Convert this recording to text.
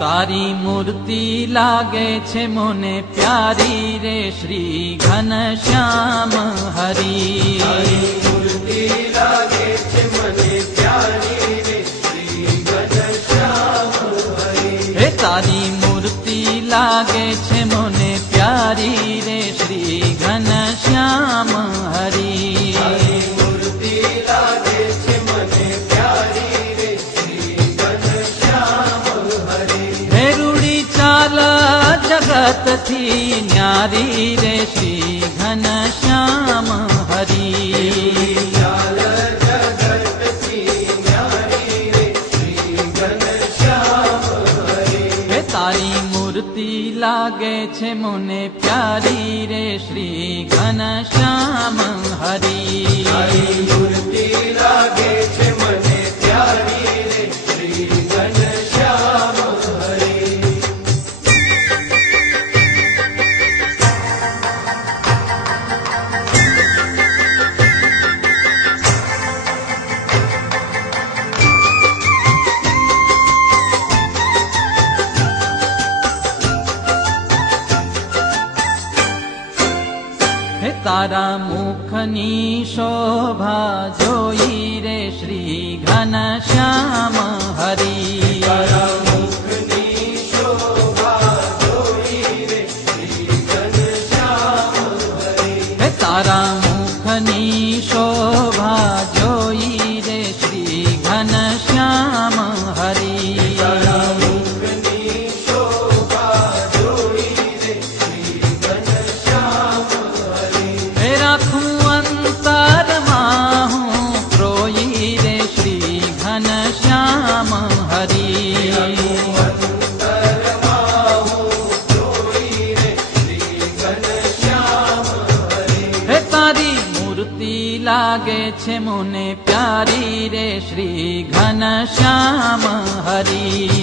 તારી મૂર્તિ લાગે છે મને પ્યારી રે શ્રી ઘનશ્યામ હરી. તારી મૂર્તિ લાગે છે મને પ્યારી રે શ્રી ઘનશ્યામ હરી. હે તારી મૂર્તિ લાગે છે મને પ્યારી રે શ્રી ઘનશ્યામ હરી. તારી મૂર્તિ લાગે છે મને પ્યારી રે શ્રી ઘનશ્યામ હરી. હે રૂડી ચાલ જગતથી ન્યારી રે શ્રી ઘનશ્યામ હરી. ચાલ જગતથી ન્યારી રે શ્રી ઘનશ્યામ હરી. હે તારી મૂર્તિ લાગે છે મને પ્યારી રે શ્રી ઘનશ્યામ હરી. તારી મૂર્તિ લાગે છે મને પ્યારી રે શ્રી ઘનશ્યામ હરી. હે તારા મુખની શોભા જોઈ રે શ્રી ઘનશ્યામ હરી. તારા મુખની શોભા જોઈ રે શ્રી ઘનશ્યામ હરી. હે તારા મુખની શોભા જોઈ રે શ્રી ઘનશ્યામ હરી. તારા મુખની શોભા જોઈ રે શ્રી ઘનશ્યામ હરી. હે રાખું અંતરમાં હું પ્રોઈ રે શ્રી ઘનશ્યામ હરી. અંતરમાં હું જોઈ રે શ્રી ઘનશ્યામ હરી. હે તારી મૂર્તિ લાગે છે મને પ્યારી રે શ્રી ઘનશ્યામ હરી.